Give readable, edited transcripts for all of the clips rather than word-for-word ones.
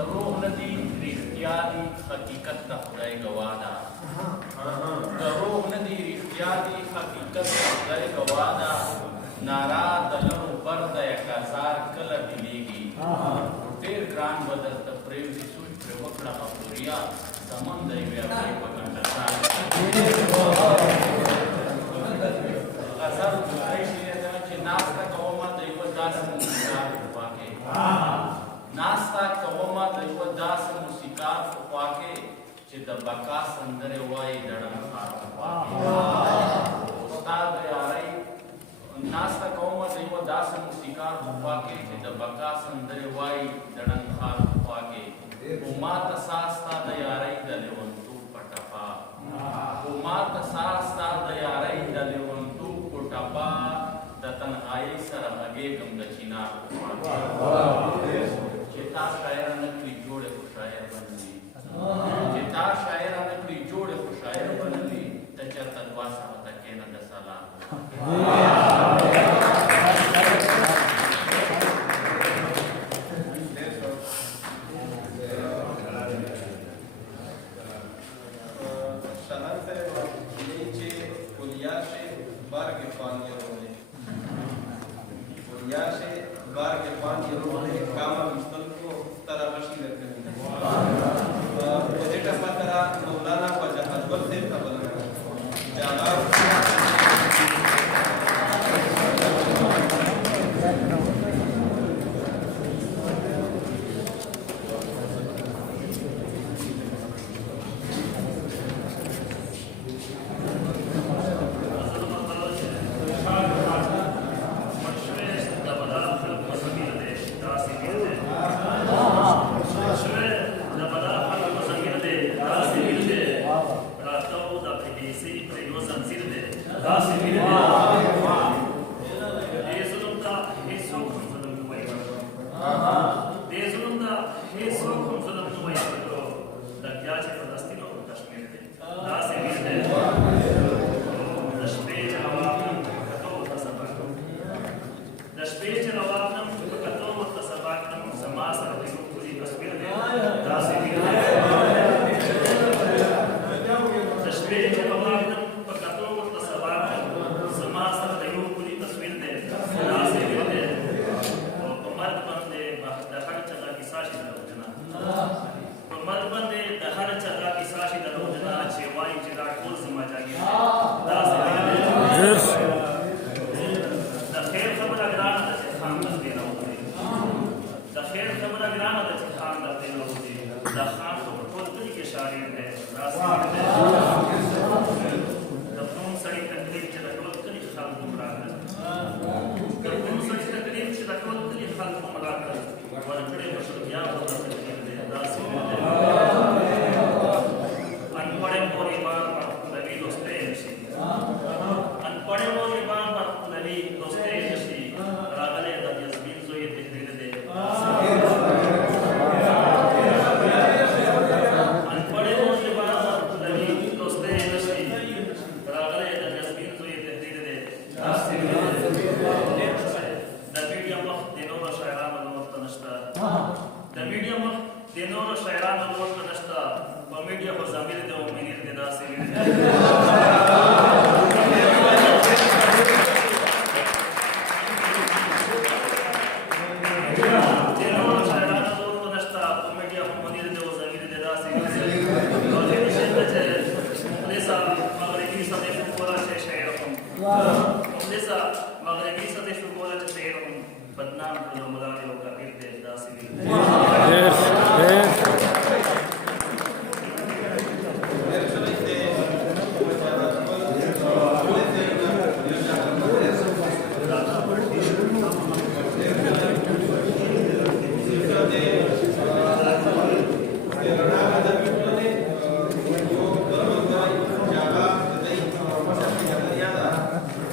دروغ نه دي رښتیا دي حقیقت ته خدای ګواه ده دروغ نه دي رښتیا دي حقیقت ته خدای ګواه ده نارا د لرو بر د یکازار کله بلیږي ډېر ګران به درته پرېږدي سوچ پرې وکړه غفوریا زمون د یوې افغانۍ په کنډسار غزل دوسری شعر ده چې ناسته کومه د یوه داسې موسیقار په خوا کې ناسته کومه د یوه داسې موسیقار په خوا کې چې د بقا سندرې وایي د ډنډخار په خوا کې استاد د یارۍ ناسته کومه د یوه داسې موسیقار په خوا کې چې د بقا سندرې وایي د ډنډخار په خوا کې خو ماته سا ستا د یارۍ د لیونتوب په ټپه خو ماته سا ستا د یارۍ د لیونتوب په ټپه د تنهایۍ سره غږېږم د چینار په خوا کې چې تا شاعره نه کړي جوړې خو شاعر به نه وي چې تا شاعره نه کړي جوړې خو شاعر به نه وي ته چېرته دوه ساعته کښېنه د سلام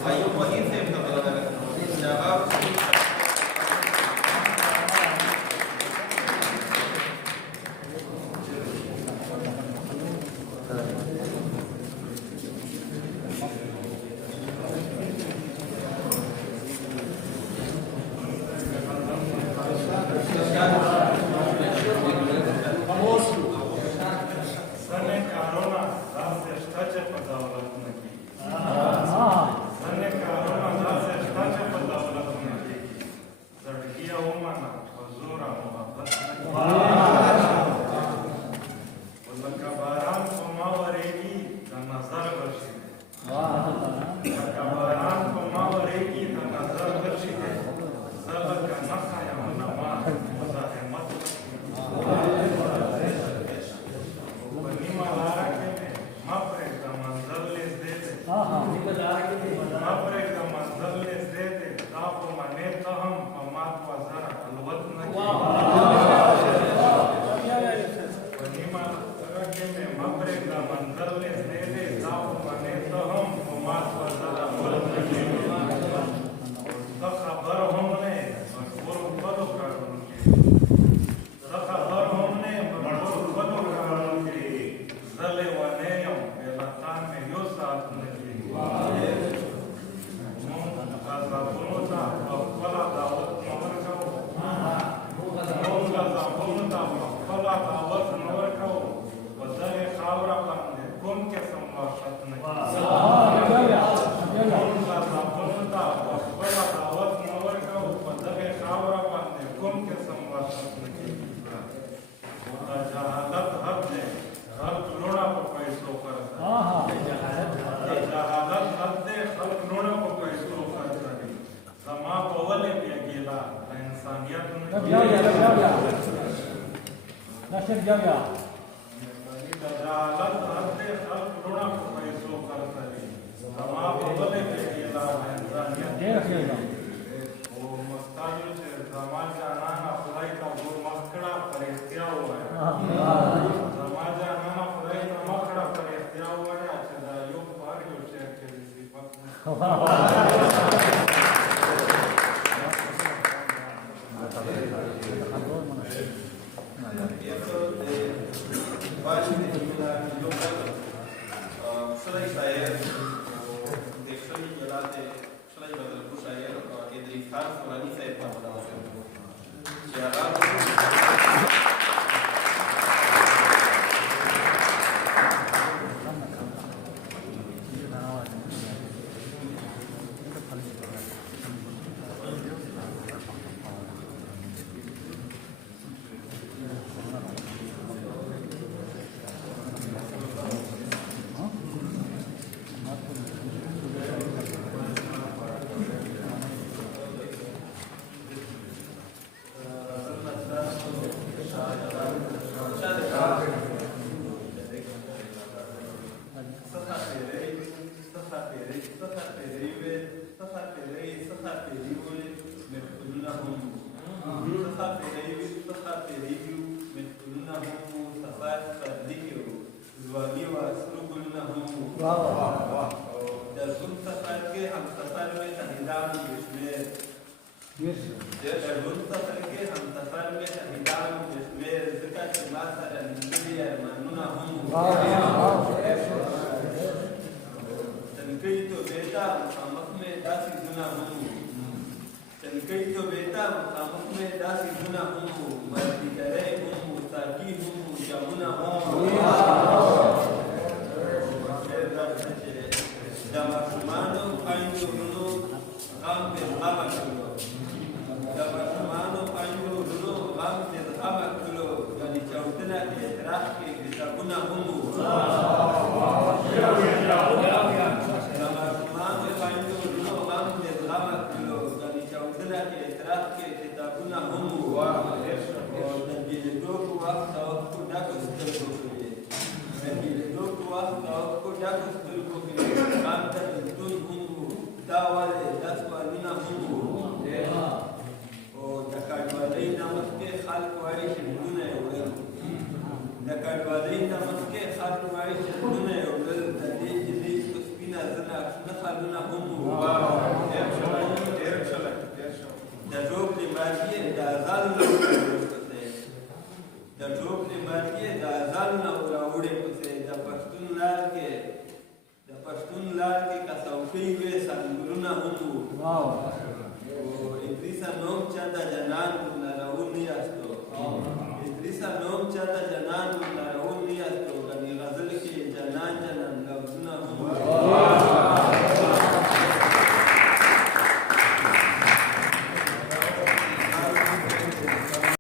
Ahí yo puedo irse ومنع حضورا محبتنا ولکه باران په ما ورېږي د نظر ورشي لکه باران په ما ورېږي د نظر ورشي زه لکه نښه یم نما مزاحمت په نیمه لاره کې مې مه پرېږده منزل نږدې دی مه پرېږده منزل نږدې دی دا خو منې ته هم په مات وزره الوت نه کېږي په نیمه لاره کې مې مه پرېږده منزل نږدې دی دا خو منې ته هم په مات وزره الوت نه کېږي ته خبر هم نه یې مجبور خپلو کارونو کې ته خبر هم نه یې مجبور خپلو کارونو کې زه لیونی یم بې له تا مې یو ساعت نه کېږي مونږ غضبونو ته په خپله دعوت نه ورکوو مونږ غضبونو ته په خپله دعوت نه ورکوو په دغې خاوره باندې کوم قسم وحشت نه کېږي مونږ غضبونو ته په خپله دعوت نه ورکوو په دغې خاوره باندې کوم قسم وحشت نه کېږي خو د جهالت حد دی خلق لوڼه په پیسو خرڅوي د جهالت حد دی خلق لوڼه په پیسو خرڅوي زما په ولې بیا ګیله د انسانیت نه د جهالت حد دی خلق لوڼه په پیسو خرڅوي زما په ولې بیا ګیله د انسانیت او مستاجو چې زما جانانه خدای ته ګور مخ کړه په رښتیا ووایه زما جانانه خدای ته مخ کړه په رښتیا ووایه چې د ایوب په هر یو شعر کې د صفت نه شلای شاعر د شلای جلاته شلای بدرپور شاعر ادریس خان فلانی صاحب په بدل چې هغه Idrisa nom chata janan